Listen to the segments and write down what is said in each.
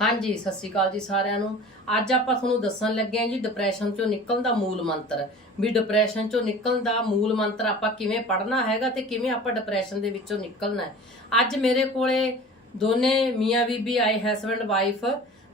ਹਾਂਜੀ, ਸਤਿ ਸ਼੍ਰੀ ਅਕਾਲ ਜੀ ਸਾਰਿਆਂ ਨੂੰ। ਅੱਜ ਆਪਾਂ ਤੁਹਾਨੂੰ ਦੱਸਣ ਲੱਗੇ ਹਾਂ ਜੀ ਡਿਪਰੈਸ਼ਨ ਚੋਂ ਨਿਕਲਣ ਦਾ ਮੂਲ ਮੰਤਰ। ਵੀ ਡਿਪਰੈਸ਼ਨ ਚੋਂ ਨਿਕਲਣ ਦਾ ਮੂਲ ਮੰਤਰ ਆਪਾਂ ਕਿਵੇਂ ਪੜ੍ਹਨਾ ਹੈਗਾ ਤੇ ਕਿਵੇਂ ਆਪਾਂ ਡਿਪਰੈਸ਼ਨ ਦੇ ਵਿੱਚੋਂ ਨਿਕਲਣਾ ਹੈ। ਅੱਜ ਮੇਰੇ ਕੋਲੇ ਦੋਨੇ ਮੀਆਂ ਬੀਬੀ ਆਏ ਹਸਬੰਡ ਵਾਈਫ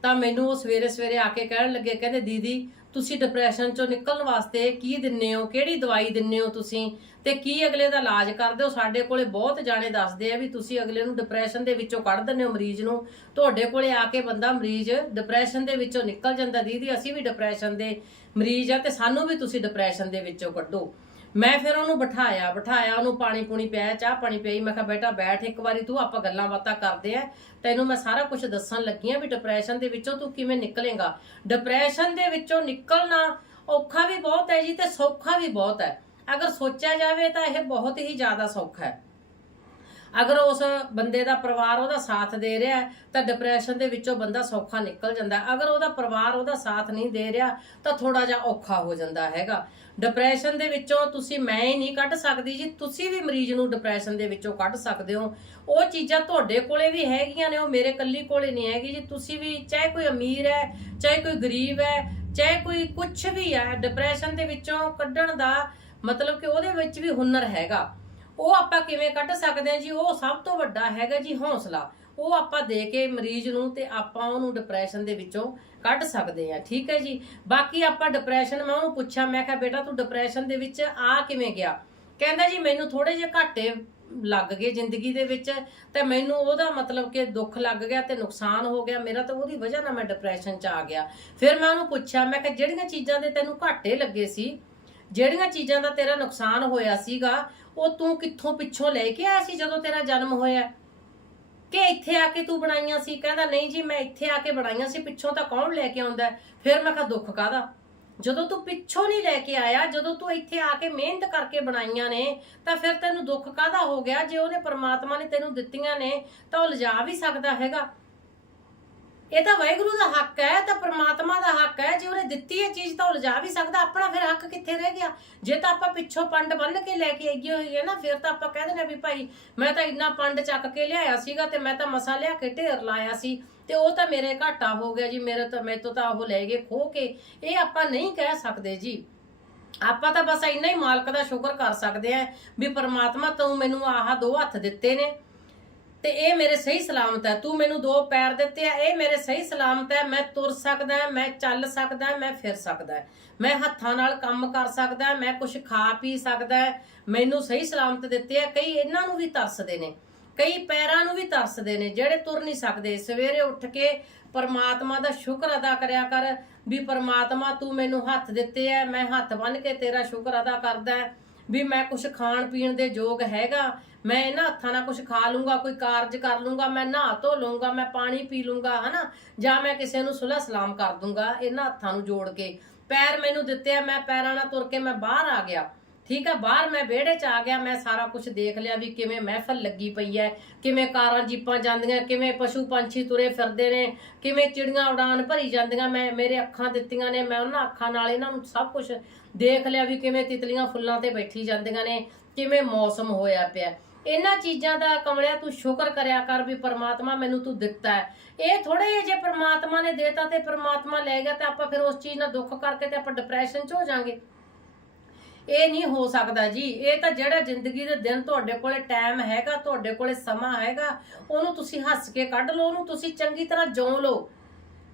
ਤਾਂ ਮੈਨੂੰ ਉਹ ਸਵੇਰੇ ਸਵੇਰੇ ਆ ਕੇ ਕਹਿਣ ਲੱਗੇ, ਕਹਿੰਦੇ, ਦੀਦੀ ਤੁਸੀਂ ਡਿਪਰੈਸ਼ਨ ਚੋਂ ਨਿਕਲਣ ਵਾਸਤੇ ਕੀ ਦਿੰਨੇ ਹੋ, ਕਿਹੜੀ ਦਵਾਈ ਦਿੰਨੇ ਹੋ ਤੁਸੀਂ ਤੇ ਕੀ ਅਗਲੇ ਦਾ ਇਲਾਜ ਕਰਦੇ ਹੋ? ਸਾਡੇ ਕੋਲੇ ਬਹੁਤ ਜਾਣੇ ਦੱਸਦੇ ਆ ਵੀ ਤੁਸੀਂ ਅਗਲੇ ਨੂੰ ਡਿਪਰੈਸ਼ਨ ਦੇ ਵਿੱਚੋਂ ਕੱਢ ਦਿੰਦੇ ਹੋ ਮਰੀਜ਼ ਨੂੰ। ਤੁਹਾਡੇ ਕੋਲੇ ਆ ਕੇ ਬੰਦਾ ਮਰੀਜ਼ ਡਿਪਰੈਸ਼ਨ ਦੇ ਵਿੱਚੋਂ ਨਿਕਲ ਜਾਂਦਾ, ਦੀਦੀ ਅਸੀਂ ਵੀ ਡਿਪਰੈਸ਼ਨ ਦੇ ਮਰੀਜ਼ ਆ ਤੇ ਸਾਨੂੰ ਵੀ ਤੁਸੀਂ ਡਿਪਰੈਸ਼ਨ ਦੇ ਵਿੱਚੋਂ ਕੱਢੋ। ਮੈਂ ਫਿਰ ਉਹਨੂੰ ਬਿਠਾਇਆ ਬਿਠਾਇਆ, ਉਹਨੂੰ ਪਾਣੀ ਪੂਣੀ ਪਿਆਇਆ ਚਾਹ ਪਾਣੀ ਪਿਆਈ ਮੈਂ ਕਿਹਾ ਬੇਟਾ ਬੈਠ ਇੱਕ ਵਾਰੀ ਤੂੰ, ਆਪਾਂ ਗੱਲਾਂ ਬਾਤਾਂ ਕਰਦੇ ਆ। ਤੈਨੂੰ ਮੈਂ ਸਾਰਾ ਕੁਝ ਦੱਸਣ ਲੱਗੀ ਆ ਵੀ ਡਿਪਰੈਸ਼ਨ ਦੇ ਵਿੱਚੋਂ ਤੂੰ ਕਿਵੇਂ ਨਿਕਲੇਗਾ। ਡਿਪਰੈਸ਼ਨ ਦੇ ਵਿੱਚੋਂ ਨਿਕਲਣਾ ਔਖਾ ਵੀ ਬਹੁਤ ਹੈ ਜੀ ਤੇ ਸੌਖਾ ਵੀ ਬਹੁਤ ਹੈ। ਅਗਰ ਸੋਚਿਆ ਜਾਵੇ ਤਾਂ ਇਹ ਬਹੁਤ ਹੀ ਜ਼ਿਆਦਾ ਸੌਖਾ ਹੈ। ਅਗਰ ਉਸ ਬੰਦੇ ਦਾ ਪਰਿਵਾਰ ਉਹਦਾ ਸਾਥ ਦੇ ਰਿਹਾ ਤਾਂ ਡਿਪਰੈਸ਼ਨ ਦੇ ਵਿੱਚੋਂ ਬੰਦਾ ਸੌਖਾ ਨਿਕਲ ਜਾਂਦਾ ਅਗਰ ਉਹਦਾ ਪਰਿਵਾਰ ਉਹਦਾ ਸਾਥ ਨਹੀਂ ਦੇ ਰਿਹਾ, ਤਾਂ ਥੋੜਾ ਜਿਹਾ ਔਖਾ ਹੋ ਜਾਂਦਾ ਹੈਗਾ। ਡਿਪਰੈਸ਼ਨ ਦੇ ਵਿੱਚੋਂ ਤੁਸੀਂ ਮੈਂ ਹੀ ਨਹੀਂ ਕੱਢ ਸਕਦੀ ਜੀ, ਤੁਸੀਂ ਵੀ ਮਰੀਜ਼ ਨੂੰ ਡਿਪਰੈਸ਼ਨ ਦੇ ਵਿੱਚੋਂ ਕੱਢ ਸਕਦੇ ਹੋ। ਉਹ ਚੀਜ਼ਾਂ ਤੁਹਾਡੇ ਕੋਲੇ ਵੀ ਹੈਗੀਆਂ ਨੇ, ਉਹ ਮੇਰੇ ਕੱਲੀ ਕੋਲੇ ਨਹੀਂ ਹੈਗੀ ਜੀ। ਤੁਸੀਂ ਵੀ ਚਾਹੇ ਕੋਈ ਅਮੀਰ ਹੈ, ਚਾਹੇ ਕੋਈ ਗਰੀਬ ਹੈ, ਚਾਹੇ ਕੋਈ ਕੁਝ ਵੀ ਹੈ ਡਿਪਰੈਸ਼ਨ ਦੇ ਵਿੱਚੋਂ ਕੱਢਣ ਦਾ ਮਤਲਬ ਕਿ ਉਹਦੇ ਵਿੱਚ ਵੀ ਹੁਨਰ ਹੈਗਾ। ਉਹ ਆਪਾਂ ਕਿਵੇਂ ਕੱਢ ਸਕਦੇ ਹਾਂ ਜੀ? ਉਹ ਸਭ ਤੋਂ ਵੱਡਾ ਹੈਗਾ ਜੀ ਹੌਸਲਾ। ਉਹ ਆਪਾਂ ਦੇ ਕੇ ਮਰੀਜ਼ ਨੂੰ ਤੇ ਆਪਾਂ ਉਹਨੂੰ ਡਿਪਰੈਸ਼ਨ ਦੇ ਵਿੱਚੋਂ ਕੱਢ ਸਕਦੇ ਹਾਂ। ਠੀਕ ਹੈ ਜੀ? ਬਾਕੀ ਆਪਾਂ ਡਿਪਰੈਸ਼ਨ ਮੈਂ ਉਹਨੂੰ ਪੁੱਛਿਆ, ਮੈਂ ਕਿਹਾ, ਬੇਟਾ, ਤੂੰ ਡਿਪਰੈਸ਼ਨ ਦੇ ਵਿੱਚ ਆ ਕਿਵੇਂ ਗਿਆ? ਕਹਿੰਦਾ ਜੀ, ਮੈਨੂੰ ਥੋੜੇ ਜਿਹੇ ਘਾਟੇ ਲੱਗ ਗਏ ਜ਼ਿੰਦਗੀ ਦੇ ਵਿੱਚ ਤੇ ਮੈਨੂੰ ਉਹਦਾ ਮਤਲਬ ਕਿ ਦੁੱਖ ਲੱਗ ਗਿਆ ਤੇ ਨੁਕਸਾਨ ਹੋ ਗਿਆ। ਮੇਰਾ ਤਾਂ ਉਹਦੀ ਵਜ੍ਹਾ ਨਾਲ ਮੈਂ ਡਿਪਰੈਸ਼ਨ 'ਚ ਆ ਗਿਆ। ਫਿਰ ਮੈਂ ਉਹਨੂੰ ਪੁੱਛਿਆ, ਮੈਂ ਕਿਹਾ, ਜਿਹੜੀਆਂ ਚੀਜ਼ਾਂ ਦੇ ਤੈਨੂੰ ਘਾਟੇ ਲੱਗੇ ਸੀ, ਜਿਹੜੀਆਂ ਚੀਜ਼ਾਂ ਦਾ ਤੇਰਾ ਨੁਕਸਾਨ ਹੋਇਆ ਸੀਗਾ ਉਹ ਤੂੰ ਕਿੱਥੋਂ ਪਿੱਛੋਂ ਲੈ ਕੇ ਆਇਆ ਸੀ ਜਦੋਂ ਤੇਰਾ ਜਨਮ ਹੋਇਆ? ਕਿ ਇੱਥੇ ਆ ਕੇ ਤੂੰ ਬਣਾਈਆਂ ਸੀ? ਕਹਿੰਦਾ, ਨਹੀਂ ਜੀ, ਮੈਂ ਇੱਥੇ ਆ ਕੇ ਬਣਾਈਆਂ ਸੀ, ਪਿੱਛੋਂ ਤਾਂ ਕੌਣ ਲੈ ਕੇ ਆਉਂਦਾ ਫਿਰ ਮੈਂ ਕਿਹਾ, ਦੁੱਖ ਕਾਦਾ ਜਦੋਂ ਤੂੰ ਪਿੱਛੋਂ ਨਹੀਂ ਲੈ ਕੇ ਆਇਆ, ਜਦੋਂ ਤੂੰ ਇੱਥੇ ਆ ਕੇ ਮਿਹਨਤ ਕਰਕੇ ਬਣਾਈਆਂ ਨੇ, ਤਾਂ ਫਿਰ ਤੈਨੂੰ ਦੁੱਖ ਕਾਦਾ ਹੋ ਗਿਆ? ਜੇ ਉਹਨੇ ਪਰਮਾਤਮਾ ਨੇ ਤੈਨੂੰ ਦਿੱਤੀਆਂ ਨੇ, ਤਾਂ ਉਹ ਲਿਜਾ ਵੀ ਸਕਦਾ ਹੈਗਾ। ਇਹ ਤਾਂ ਵਾਹਿਗੁਰੂ ਦਾ ਹੱਕ ਹੈ ਤਾਂ ਪ੍ਰਮਾਤਮਾ ਦਾ ਹੱਕ ਹੈ, ਜੇ ਉਹਨੇ ਦਿੱਤੀ ਇਹ ਚੀਜ਼ ਤਾਂ ਉਹ ਲਿਜਾ ਵੀ ਸਕਦਾ, ਆਪਣਾ ਫਿਰ ਹੱਕ ਕਿੱਥੇ ਰਹਿ ਗਿਆ? ਜੇ ਤਾਂ ਆਪਾਂ ਪਿੱਛੋਂ ਪੰਡ ਬੰਨ ਕੇ ਲੈ ਕੇ ਆਈਏ ਹੋਈ ਹੈ ਨਾ, ਫਿਰ ਤਾਂ ਆਪਾਂ ਕਹਿ ਦਿੰਦੇ ਵੀ ਭਾਈ ਮੈਂ ਤਾਂ ਇੰਨਾ ਪੰਡ ਚੱਕ ਕੇ ਲਿਆਇਆ ਸੀਗਾ ਤੇ ਮੈਂ ਤਾਂ ਮਸਾ ਲਿਆ ਕੇ ਢੇਰ ਲਾਇਆ ਸੀ ਤੇ ਉਹ ਤਾਂ ਮੇਰੇ ਘਾਟਾ ਹੋ ਗਿਆ ਜੀ, ਮੇਰੇ ਤਾਂ, ਮੇਰੇ ਤੋਂ ਤਾਂ ਉਹ ਲੈ ਗਏ ਖੋ ਕੇ। ਇਹ ਆਪਾਂ ਨਹੀਂ ਕਹਿ ਸਕਦੇ ਜੀ। ਆਪਾਂ ਤਾਂ ਬਸ ਇੰਨਾ ਹੀ ਮਾਲਕ ਦਾ ਸ਼ੁਕਰ ਕਰ ਸਕਦੇ ਆ ਵੀ ਪਰਮਾਤਮਾ ਤੂੰ ਮੈਨੂੰ ਆਹ ਦੋ ਹੱਥ ਦਿੱਤੇ ਨੇ। ਤੇ ਇਹ ਮੇਰੇ ਸਹੀ ਸਲਾਮਤ ਹੈ। ਤੂੰ ਮੈਨੂੰ ਦੋ ਪੈਰ ਦਿੱਤੇ ਆ, ਇਹ ਮੇਰੇ ਸਹੀ ਸਲਾਮਤ ਹੈ। ਮੈਂ ਤੁਰ ਸਕਦਾ ਮੈਂ ਚੱਲ ਸਕਦਾ ਮੈਂ ਫਿਰ ਸਕਦਾ ਮੈਂ ਹੱਥਾਂ ਨਾਲ ਕੰਮ ਕਰ ਸਕਦਾ ਮੈਂ ਕੁਝ ਖਾ ਪੀ ਸਕਦਾ ਮੈਨੂੰ ਸਹੀ ਸਲਾਮਤ ਦਿੱਤੇ ਆ। ਕਈ ਇਹਨਾਂ ਨੂੰ ਵੀ ਤਰਸਦੇ ਨੇ, ਕਈ ਪੈਰਾਂ ਨੂੰ ਵੀ ਤਰਸਦੇ ਨੇ, ਜਿਹੜੇ ਤੁਰ ਨਹੀਂ ਸਕਦੇ। ਸਵੇਰੇ ਉੱਠ ਕੇ ਪਰਮਾਤਮਾ ਦਾ ਸ਼ੁਕਰ ਅਦਾ ਕਰਿਆ ਕਰ ਵੀ ਪਰਮਾਤਮਾ ਤੂੰ ਮੈਨੂੰ ਹੱਥ ਦਿੱਤੇ ਆ, ਮੈਂ ਹੱਥ ਬੰਨ ਕੇ ਤੇਰਾ ਸ਼ੁਕਰ ਅਦਾ ਕਰਦਾ ਵੀ ਮੈਂ ਕੁਝ ਖਾਣ ਪੀਣ ਦੇ ਯੋਗ ਹੈਗਾ, ਮੈਂ ਇਹਨਾਂ ਹੱਥਾਂ ਨਾਲ ਕੁਝ ਖਾ ਲੂੰਗਾ, ਕੋਈ ਕਾਰਜ ਕਰ ਲੂੰਗਾ, ਮੈਂ ਨਹਾ ਧੋ ਲੂੰਗਾ ਮੈਂ ਪਾਣੀ ਪੀ ਲੂੰਗਾ ਹਨਾ? ਜਾਂ ਮੈਂ ਕਿਸੇ ਨੂੰ ਸੁਲਾ ਸਲਾਮ ਕਰ ਦੂੰਗਾ, ਇਹਨਾਂ ਹੱਥਾਂ ਨੂੰ ਜੋੜ ਕੇ। ਪੈਰ ਮੈਨੂੰ ਦਿੱਤੇ ਆ, ਮੈਂ ਪੈਰਾਂ ਨਾਲ ਤੁਰ ਕੇ ਮੈਂ ਬਾਹਰ ਆ ਗਿਆ। ਠੀਕ ਹੈ ਬਾਹਰ ਮੈਂ ਵਿਹੜੇ 'ਚ ਆ ਗਿਆ, ਮੈਂ ਸਾਰਾ ਕੁਝ ਦੇਖ ਲਿਆ ਵੀ ਕਿਵੇਂ ਮਹਿਫਲ ਲੱਗੀ ਪਈ ਹੈ ਕਿਵੇਂ ਕਾਰਾਂ ਜੀਪਾਂ ਜਾਂਦੀਆਂ, ਕਿਵੇਂ ਪਸ਼ੂ ਪੰਛੀ ਤੁਰੇ ਫਿਰਦੇ ਨੇ, ਕਿਵੇਂ ਚਿੜੀਆਂ ਉਡਾਨ ਭਰੀ ਜਾਂਦੀਆਂ, ਮੈਂ, ਮੇਰੇ ਅੱਖਾਂ ਦਿੱਤੀਆਂ ਨੇ, ਮੈਂ ਉਹਨਾਂ ਅੱਖਾਂ ਨਾਲ ਇਹਨਾਂ ਨੂੰ ਸਭ ਕੁਝ ਦੇਖ ਲਿਆ ਵੀ ਕਿਵੇਂ ਤਿਤਲੀਆਂ ਫੁੱਲਾਂ ਤੇ ਬੈਠੀ ਜਾਂਦੀਆਂ ਨੇ, ਕਿਵੇਂ ਮੌਸਮ ਹੋਇਆ ਪਿਆ। ਇਹਨਾਂ ਚੀਜ਼ਾਂ ਦਾ ਕਮਲਿਆ, ਤੂੰ ਸ਼ੁਕਰ ਕਰਿਆ ਕਰ ਵੀ ਪਰਮਾਤਮਾ ਮੈਨੂੰ ਤੂੰ ਦਿੱਤਾ ਹੈ ਇਹ ਥੋੜੇ ਜੇ ਪ੍ਰਮਾਤਮਾ ਨੇ ਦੇਤਾ ਤੇ ਪਰਮਾਤਮਾ ਲੈ ਗਿਆ, ਤੇ ਆਪਾਂ ਫਿਰ ਉਸ ਚੀਜ਼ ਨਾਲ ਦੁੱਖ ਕਰਕੇ ਤੇ ਆਪਾਂ ਡਿਪਰੈਸ਼ਨ 'ਚ ਹੋ ਜਾਾਂਗੇ। ਇਹ ਨਹੀਂ ਹੋ ਸਕਦਾ ਜੀ। ਇਹ ਤਾਂ ਜਿਹੜਾ ਜ਼ਿੰਦਗੀ ਦੇ ਦਿਨ ਤੁਹਾਡੇ ਕੋਲੇ ਟਾਈਮ ਹੈਗਾ, ਤੁਹਾਡੇ ਕੋਲੇ ਸਮਾਂ ਹੈਗਾ, ਉਹਨੂੰ ਤੁਸੀਂ ਹੱਸ ਕੇ ਕੱਢ ਲਓ, ਉਹਨੂੰ ਤੁਸੀਂ ਚੰਗੀ ਤਰ੍ਹਾਂ ਜਿਉ ਲਓ।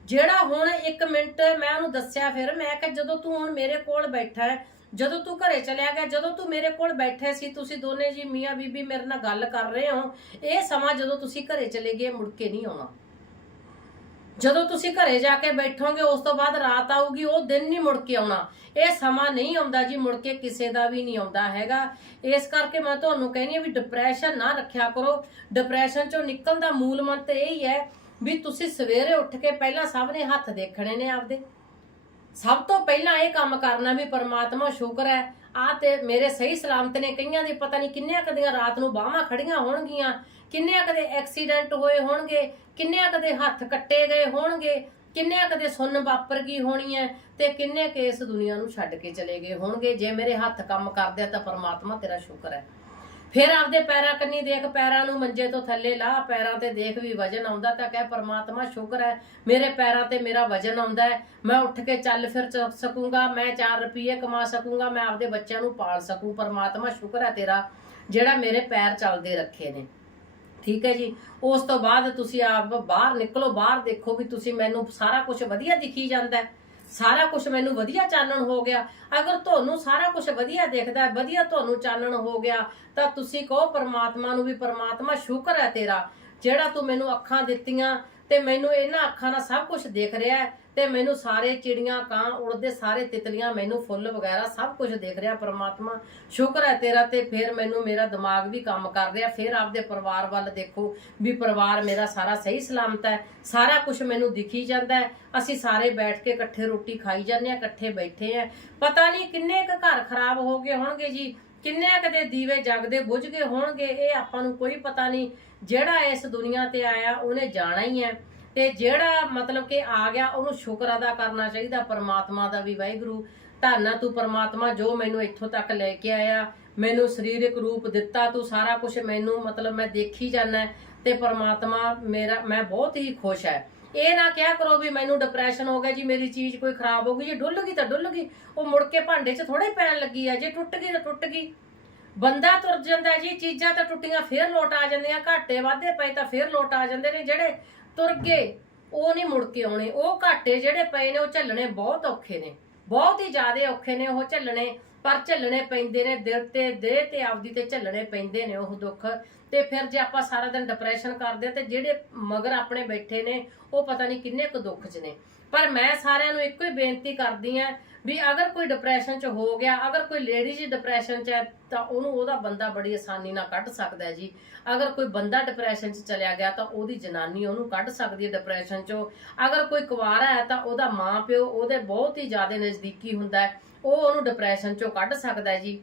ਜਿਹੜਾ ਹੁਣ 1 ਮਿੰਟ ਮੈਂ ਉਹਨੂੰ ਦੱਸਿਆ ਫਿਰ, ਮੈਂ ਕਿ ਜਦੋਂ ਤੂੰ ਹੁਣ ਮੇਰੇ ਕੋਲ ਬੈਠਾ ਹੈ, ਜਦੋਂ ਤੂੰ ਘਰੇ ਚਲਿਆ ਗਿਆ, ਜਦੋਂ ਤੂੰ ਮੇਰੇ ਕੋਲ ਬੈਠੇ ਸੀ, ਤੁਸੀਂ ਦੋਨੇ ਜੀ ਮੀਆਂ ਬੀਬੀ ਮੇਰੇ ਨਾਲ ਗੱਲ ਕਰ ਰਹੇ ਹੋ, ਇਹ ਸਮਾਂ ਜਦੋਂ ਤੁਸੀਂ ਘਰੇ ਚਲੇ ਗਏ, ਮੁੜ ਕੇ ਨਹੀਂ ਆਉਣਾ। ਜਦੋਂ ਤੁਸੀਂ ਘਰੇ ਜਾ ਕੇ ਬੈਠੋਗੇ, ਉਸ ਤੋਂ ਬਾਅਦ ਰਾਤ ਆਊਗੀ, ਉਹ ਦਿਨ ਨਹੀਂ ਮੁੜ ਕੇ ਆਉਣਾ। ਇਹ ਸਮਾਂ ਨਹੀਂ ਆਉਂਦਾ ਜੀ, ਮੁੜ ਕੇ ਕਿਸੇ ਦਾ ਵੀ ਨਹੀਂ ਆਉਂਦਾ ਹੈਗਾ। ਇਸ ਕਰਕੇ ਮੈਂ ਤੁਹਾਨੂੰ ਕਹਿੰਦੀ ਹਾਂ ਵੀ ਡਿਪਰੈਸ਼ਨ ਨਾ ਰੱਖਿਆ ਕਰੋ। ਡਿਪਰੈਸ਼ਨ ਚੋਂ ਨਿਕਲਣ ਦਾ ਮੂਲ ਮੰਤਰ ਇਹ ਹੀ ਹੈ ਵੀ ਤੁਸੀਂ ਸਵੇਰੇ ਉੱਠ ਕੇ ਪਹਿਲਾਂ ਸਭ ਨੇ ਹੱਥ ਦੇਖਣੇ ਨੇ ਆਪਦੇ। ਸਭ ਤੋਂ ਪਹਿਲਾਂ ਇਹ ਕੰਮ ਕਰਨਾ ਵੀ ਪਰਮਾਤਮਾ ਸ਼ੁਕਰ ਹੈ। ਆ ਤੇ ਮੇਰੇ ਸਹੀ ਸਲਾਮਤ ਨੇ ਕਈਆਂ ਦੇ ਪਤਾ ਨਹੀਂ ਕਿੰਨਿਆਂ ਕਦੀਆਂ ਰਾਤ ਨੂੰ ਬਾਹਾਂ ਖੜੀਆਂ ਹੋਣਗੀਆਂ। ਕਿੰਨਿਆਂ ਕਦੇ ਐਕਸੀਡੈਂਟ ਹੋਏ ਹੋਣਗੇ, ਕਿੰਨੇ ਕਦੇ ਹੱਥ ਕੱਟੇ ਗਏ ਹੋਣਗੇ, ਕਿੰਨੇ ਕਦੇ ਸੁੰਨ ਵਾਪਰ ਗਈ ਹੋਣੀ ਹੈ ਤੇ ਕਿੰਨੇ ਕੇਸ ਦੁਨੀਆ ਨੂੰ ਛੱਡ ਕੇ ਚਲੇ ਗਏ ਹੋਣਗੇ। ਜੇ ਮੇਰੇ ਹੱਥ ਕੰਮ ਕਰਦੇ ਤਾਂ ਪਰਮਾਤਮਾ ਤੇਰਾ ਸ਼ੁਕਰ ਹੈ। ਫਿਰ ਆਪਦੇ ਪੈਰਾਂ ਕੰਨੀ ਦੇਖ, ਪੈਰਾਂ ਨੂੰ ਮੰਜੇ ਤੋਂ ਥੱਲੇ ਲਾ, ਪੈਰਾਂ ਤੇ ਦੇਖ ਵੀ ਵਜਨ ਆਉਂਦਾ ਤਾਂ ਕਹਿ, ਪਰਮਾਤਮਾ ਸ਼ੁਕਰ ਹੈ, ਮੇਰੇ ਪੈਰਾਂ ਤੇ ਮੇਰਾ ਵਜਨ ਆਉਂਦਾ ਹੈ, ਮੈਂ ਉੱਠ ਕੇ ਚੱਲ ਫਿਰ ਚ- ਸਕੂੰਗਾ, ਮੈਂ 4 ਰੁਪਏ ਕਮਾ ਸਕੂੰਗਾ, ਮੈਂ ਆਪਦੇ ਬੱਚਿਆਂ ਨੂੰ ਪਾਲ ਸਕੂੰ, ਪਰਮਾਤਮਾ ਸ਼ੁਕਰ ਹੈ ਤੇਰਾ, ਜਿਹੜਾ ਮੇਰੇ ਪੈਰ ਚੱਲਦੇ ਰੱਖੇ ਨੇ। ਠੀਕ ਹੈ ਜੀ? ਉਸ ਤੋਂ ਬਾਅਦ ਤੁਸੀਂ ਆਪ ਬਾਹਰ ਨਿਕਲੋ, ਬਾਹਰ ਦੇਖੋ ਵੀ ਤੁਸੀਂ ਮੈਨੂੰ ਸਾਰਾ ਕੁਝ ਵਧੀਆ ਦਿਖੀ ਜਾਂਦਾ ਸਾਰਾ ਕੁਝ ਮੈਨੂੰ ਵਧੀਆ ਚਾਨਣ ਹੋ ਗਿਆ। ਅਗਰ ਤੁਹਾਨੂੰ ਸਾਰਾ ਕੁਝ ਵਧੀਆ ਦਿਖਦਾ ਹੈ, ਵਧੀਆ ਤੁਹਾਨੂੰ ਚਾਨਣ ਹੋ ਗਿਆ, ਤਾਂ ਤੁਸੀਂ ਕਹੋ ਪਰਮਾਤਮਾ ਨੂੰ ਵੀ ਪਰਮਾਤਮਾ ਸ਼ੁਕਰ ਹੈ ਤੇਰਾ। ਜਿਹੜਾ ਤੂੰ ਮੈਨੂੰ ਅੱਖਾਂ ਦਿੱਤੀਆਂ ਤੇ ਮੈਨੂੰ ਇਹਨਾਂ ਅੱਖਾਂ ਨਾਲ ਸਭ ਕੁਝ ਦਿਖ ਰਿਹਾ ਤੇ ਮੈਨੂੰ ਸਾਰੇ ਚਿੜੀਆਂ, ਕਾਂ, ਉੜਦੇ ਸਾਰੇ ਤਿਤਲੀਆਂ, ਮੈਨੂੰ ਫੁੱਲ ਵਗੈਰਾ ਸਭ ਕੁਝ ਦਿਖ ਰਿਹਾ ਪਰਮਾਤਮਾ। ਸ਼ੁਕਰ ਹੈ ਤੇਰਾ ਤੇ ਫਿਰ ਮੈਨੂੰ ਮੇਰਾ ਦਿਮਾਗ ਵੀ ਕੰਮ ਕਰ ਰਿਹਾ। ਫਿਰ ਆਪਦੇ ਪਰਿਵਾਰ ਵੱਲ ਦੇਖੋ ਵੀ ਪਰਿਵਾਰ ਮੇਰਾ ਸਾਰਾ ਸਹੀ ਸਲਾਮਤ ਹੈ। ਸਾਰਾ ਕੁਝ ਮੈਨੂੰ ਦਿਖੀ ਜਾਂਦਾ ਹੈ। ਅਸੀਂ ਸਾਰੇ ਬੈਠ ਕੇ ਇਕੱਠੇ ਰੋਟੀ ਖਾਈ ਜਾਂਦੇ ਆ ਇਕੱਠੇ ਬੈਠੇ ਆ ਪਤਾ ਨਹੀਂ ਕਿੰਨੇ ਕੁ ਘਰ ਖਰਾਬ ਹੋ ਗਏ ਹੋਣਗੇ ਜੀ। ਕਿੰਨੇ ਕਦੇ ਦੀਵੇ ਜਗਦੇ ਬੁਝ ਗਏ ਹੋਣਗੇ, ਇਹ ਆਪਾਂ ਨੂੰ ਕੋਈ ਪਤਾ ਨਹੀਂ। ਜਿਹੜਾ ਇਸ ਦੁਨੀਆ ਤੇ ਆਇਆ, ਉਹਨੇ ਜਾਣਾ ਹੀ ਹੈ। ਤੇ ਜਿਹੜਾ ਮਤਲਬ ਕਿ ਆ ਗਿਆ, ਉਹਨੂੰ ਸ਼ੁਕਰ ਅਦਾ ਕਰਨਾ ਚਾਹੀਦਾ, ਪਰਮਾਤਮਾ ਦਾ ਵੀ ਵਾਹਿਗੁਰੂ। ਧੰਨਾ ਤੂੰ ਪਰਮਾਤਮਾ, ਜੋ ਮੈਨੂੰ ਇੱਥੋਂ ਤੱਕ ਲੈ ਕੇ ਆਇਆ, ਮੈਨੂੰ ਸਰੀਰਕ ਰੂਪ ਦਿੱਤਾ, ਤੂੰ ਸਾਰਾ ਕੁਝ ਮੈਨੂੰ ਮਤਲਬ ਮੈਂ ਦੇਖੀ ਜਾਂਦਾ ਤੇ ਪਰਮਾਤਮਾ ਮੇਰਾ, ਮੈਂ ਬਹੁਤ ਹੀ ਖੁਸ਼ ਹੈ। ਇਹ ਨਾ ਕਿਹਾ ਕਰੋ ਵੀ ਮੈਨੂੰ ਡਿਪਰੈਸ਼ਨ ਹੋ ਗਿਆ ਜੀ, ਮੇਰੀ ਚੀਜ਼ ਕੋਈ ਖਰਾਬ ਹੋ ਗਈ, ਜੇ ਡੁੱਲ ਗਈ ਤਾਂ ਡੁੱਲ ਗਈ। ਉਹ ਮੁੜ ਕੇ ਭਾਂਡੇ 'ਚ ਥੋੜੇ ਪੈਣ ਲੱਗੀ ਆ, ਜੇ ਟੁੱਟ ਗਈ ਤਾਂ ਟੁੱਟ ਗਈ। ਬੰਦਾ ਤੁਰ ਜਾਂਦਾ ਜੀ, ਚੀਜ਼ਾਂ ਤਾਂ ਟੁੱਟੀਆਂ, ਫੇਰ ਲੋਟ ਆ ਜਾਂਦੀਆਂ, ਘਾਟੇ ਵਾਧੇ ਪਏ ਤਾਂ ਫੇਰ ਲੋਟ ਆ ਜਾਂਦੇ ਨੇ, ਜਿਹੜੇ ਤੁਰ ਗਏ, ਉਹ ਨਹੀਂ ਮੁੜ ਕੇ ਆਉਣੇ। ਉਹ ਘਾਟੇ ਜਿਹੜੇ ਪਏ ਨੇ, ਉਹ ਝੱਲਣੇ ਬਹੁਤ ਔਖੇ ਨੇ। ਬਹੁਤ ਹੀ ਜ਼ਿਆਦਾ ਔਖੇ ਨੇ ਉਹ ਝੱਲਣੇ, ਪਰ ਝੱਲਣੇ ਪੈਂਦੇ ਨੇ, ਦਿਲ ਤੇ, ਦੇਹ ਤੇ ਆਪਦੀ ਤੇ ਝੱਲਣੇ ਪੈਂਦੇ ਨੇ ਉਹ ਦੁੱਖ। ਤੇ ਫਿਰ ਜੇ ਆਪਾਂ ਸਾਰਾ ਦਿਨ ਡਿਪਰੈਸ਼ਨ ਕਰਦੇ ਹਾਂ ਤੇ ਜਿਹੜੇ ਮਗਰ ਆਪਣੇ ਬੈਠੇ ਨੇ, ਉਹ ਪਤਾ ਨਹੀਂ ਕਿੰਨੇ ਕੁ ਦੁੱਖ 'ਚ ਨੇ। ਪਰ ਮੈਂ ਸਾਰਿਆਂ ਨੂੰ ਇੱਕੋ ਹੀ ਬੇਨਤੀ ਕਰਦੀ ਆਂ ਵੀ ਅਗਰ ਕੋਈ ਡਿਪਰੈਸ਼ਨ 'ਚ ਹੋ ਗਿਆ, ਅਗਰ ਕੋਈ ਲੇਡੀਜ਼ ਡਿਪਰੈਸ਼ਨ 'ਚ ਹੈ, ਤਾਂ ਉਹਨੂੰ ਉਹਦਾ ਬੰਦਾ ਬੜੀ ਆਸਾਨੀ ਨਾਲ ਕੱਢ ਸਕਦਾ ਹੈ ਜੀ। ਅਗਰ ਕੋਈ ਬੰਦਾ ਡਿਪਰੈਸ਼ਨ 'ਚ ਚਲਿਆ ਗਿਆ, ਤਾਂ ਉਹਦੀ ਜਨਾਨੀ ਉਹਨੂੰ ਕੱਢ ਸਕਦੀ ਹੈ ਡਿਪਰੈਸ਼ਨ 'ਚੋਂ। ਅਗਰ ਕੋਈ ਕੁਵਾਰਾ ਹੈ, ਤਾਂ ਉਹਦਾ ਮਾਂ ਪਿਓ ਉਹਦੇ ਬਹੁਤ ਹੀ ਜ਼ਿਆਦਾ ਨਜ਼ਦੀਕੀ ਹੁੰਦਾ ਹੈ। ਉਹ ਉਹਨੂੰ ਡਿਪਰੈਸ਼ਨ 'ਚੋਂ ਕੱਢ ਸਕਦਾ ਹੈ ਜੀ।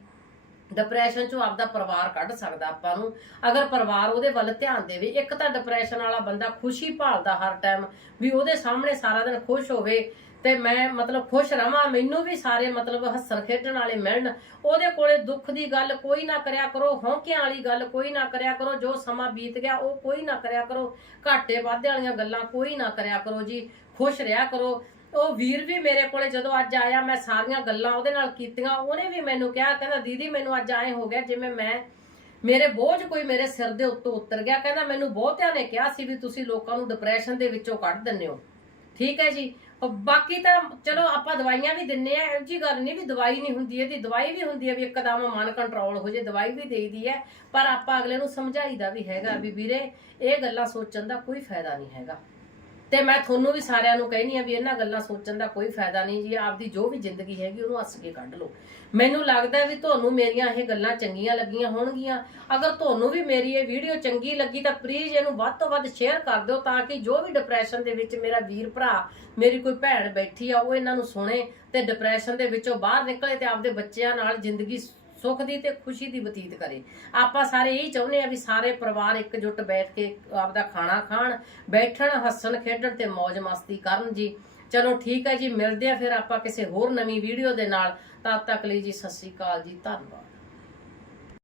ਡਿਪਰੈਸ਼ਨ ਚੋਂ ਆਪਦਾ ਪਰਿਵਾਰ ਕੱਢ ਸਕਦਾ ਆਪਾਂ ਨੂੰ। ਅਗਰ ਪਰਿਵਾਰ ਉਹਦੇ ਵੱਲ ਧਿਆਨ ਦੇਵੇ, ਇੱਕ ਤਾਂ ਡਿਪਰੈਸ਼ਨ ਵਾਲਾ ਬੰਦਾ ਖੁਸ਼ੀ ਭਾਲਦਾ ਹਰ ਟਾਈਮ ਵੀ ਉਹਦੇ ਸਾਹਮਣੇ ਸਾਰਾ ਦਿਨ ਖੁਸ਼ ਹੋਵੇ ਤੇ ਮੈਂ ਮਤਲਬ ਖੁਸ਼ ਰਵਾਂ, ਮੈਨੂੰ ਵੀ ਸਾਰੇ ਮਤਲਬ ਹੱਸਣ, ਖੇਡਣ ਵਾਲੇ ਮਿਲਣ। ਉਹਦੇ ਕੋਲੇ ਦੁੱਖ ਦੀ ਗੱਲ ਕੋਈ ਨਾ ਕਰਿਆ ਕਰੋ, ਹੌਂਕਿਆਂ ਵਾਲੀ ਗੱਲ ਕੋਈ ਨਾ ਕਰਿਆ ਕਰੋ, ਜੋ ਸਮਾਂ ਬੀਤ ਗਿਆ ਉਹ ਕੋਈ ਨਾ ਕਰਿਆ ਕਰੋ। ਘਾਟੇ ਵਾਧੇ ਵਾਲੀਆਂ ਗੱਲਾਂ ਕੋਈ ਨਾ ਕਰਿਆ ਕਰੋ ਜੀ। ਖੁਸ਼ ਰਿਹਾ ਕਰੋ। ਉਹ ਵੀਰ ਵੀ ਮੇਰੇ ਕੋਲੇ ਜਦੋਂ ਅੱਜ ਆਇਆ, ਮੈਂ ਸਾਰੀਆਂ ਗੱਲਾਂ ਉਹਦੇ ਨਾਲ ਕੀਤੀਆਂ। ਉਹਨੇ ਵੀ ਮੈਨੂੰ ਕਿਹਾ, ਕਹਿੰਦਾ, ਦੀਦੀ, ਮੈਨੂੰ ਅੱਜ ਐਂ ਹੋ ਗਿਆ, ਜਿਵੇਂ ਮੈਂ, ਮੇਰੇ ਬੋਝ ਕੋਈ ਮੇਰੇ ਸਿਰ ਦੇ ਉੱਤੋਂ ਉਤਰ ਗਿਆ। ਕਹਿੰਦਾ, ਮੈਨੂੰ ਬਹੁਤਿਆਂ ਨੇ ਕਿਹਾ ਸੀ ਵੀ ਤੁਸੀਂ ਲੋਕਾਂ ਨੂੰ ਡਿਪਰੈਸ਼ਨ ਦੇ ਵਿੱਚੋਂ ਕੱਢ ਦਿੰਦੇ ਹੋ। ਠੀਕ ਹੈ ਜੀ? ਬਾਕੀ ਤਾਂ, ਚਲੋ, ਆਪਾਂ ਦਵਾਈਆਂ ਵੀ ਦਿੰਨੇ ਆ। ਇਹੋ ਜੀ ਗੱਲ ਨਹੀਂ ਵੀ ਦਵਾਈ ਨਹੀਂ ਹੁੰਦੀ, ਇਹਦੀ ਦਵਾਈ ਵੀ ਹੁੰਦੀ ਹੈ ਵੀ ਇੱਕਦਮ ਮਨ ਕੰਟਰੋਲ ਹੋ ਜੇ ਦਵਾਈ ਵੀ ਦੇਈਦੀ ਹੈ। ਪਰ ਆਪਾਂ ਅਗਲੇ ਨੂੰ ਸਮਝਾਈਦਾ ਵੀ ਹੈਗਾ ਵੀ ਵੀਰੇ, ਇਹ ਗੱਲਾਂ ਸੋਚਣ ਦਾ ਕੋਈ ਫਾਇਦਾ ਨਹੀਂ ਹੈਗਾ। ਤੇ ਮੈਂ ਤੁਹਾਨੂੰ ਵੀ ਸਾਰਿਆਂ ਨੂੰ ਕਹਿਨੀ ਆ ਵੀ ਇਹਨਾਂ ਗੱਲਾਂ ਸੋਚਣ ਦਾ ਕੋਈ ਫਾਇਦਾ ਨਹੀਂ ਜੀ, ਆਪਦੀ ਜੋ ਵੀ ਜ਼ਿੰਦਗੀ ਹੈਗੀ ਉਹਨੂੰ ਹੱਸ ਕੇ ਕੱਢ ਲਓ। ਮੈਨੂੰ ਲੱਗਦਾ ਵੀ ਤੁਹਾਨੂੰ ਮੇਰੀਆਂ ਇਹ ਗੱਲਾਂ ਚੰਗੀਆਂ ਲੱਗੀਆਂ ਹੋਣਗੀਆਂ। ਅਗਰ ਤੁਹਾਨੂੰ ਵੀ ਮੇਰੀ ਇਹ ਵੀਡੀਓ ਚੰਗੀ ਲੱਗੀ ਤਾਂ ਪਲੀਜ਼ ਇਹਨੂੰ ਵੱਧ ਤੋਂ ਵੱਧ ਸ਼ੇਅਰ ਕਰ ਦਿਓ ਤਾਂ ਕਿ ਜੋ ਵੀ ਡਿਪਰੈਸ਼ਨ ਦੇ ਵਿੱਚ ਮੇਰਾ ਵੀਰ ਭਰਾ, ਮੇਰੀ ਕੋਈ ਭੈਣ ਬੈਠੀ ਆ, ਉਹ ਇਹਨਾਂ ਨੂੰ ਸੁਣੇ ਤੇ ਡਿਪਰੈਸ਼ਨ ਦੇ ਵਿੱਚੋਂ ਬਾਹਰ ਨਿਕਲੇ ਤੇ ਆਪਦੇ ਬੱਚਿਆਂ ਨਾਲ ਜ਼ਿੰਦਗੀ ਸੁੱਖ ਦੀ ਤੇ ਖੁਸ਼ੀ ਦੀ ਬਤੀਤ ਕਰੇ। ਆਪਾਂ ਸਾਰੇ ਇਹੀ ਚਾਹੁੰਦੇ ਆ ਵੀ ਸਾਰੇ ਪਰਿਵਾਰ ਇਕਜੁੱਟ ਬੈਠ ਕੇ ਆਪਦਾ ਖਾਣਾ ਖਾਣ, ਬੈਠਣ, ਹੱਸਣ, ਖੇਡਣ ਤੇ ਮौज ਮਸਤੀ ਕਰਨ ਜੀ। ਚਲੋ ਠੀਕ ਹੈ ਜੀ, ਮਿਲਦੇ ਆ ਫਿਰ ਆਪਾਂ ਕਿਸੇ ਹੋਰ ਨਵੀਂ ਵੀਡੀਓ ਦੇ ਨਾਲ। ਤਦ ਤੱਕ ਲਈ ਜੀ, ਸਤਿ ਸ੍ਰੀ ਅਕਾਲ ਜੀ, ਧੰਨਵਾਦ।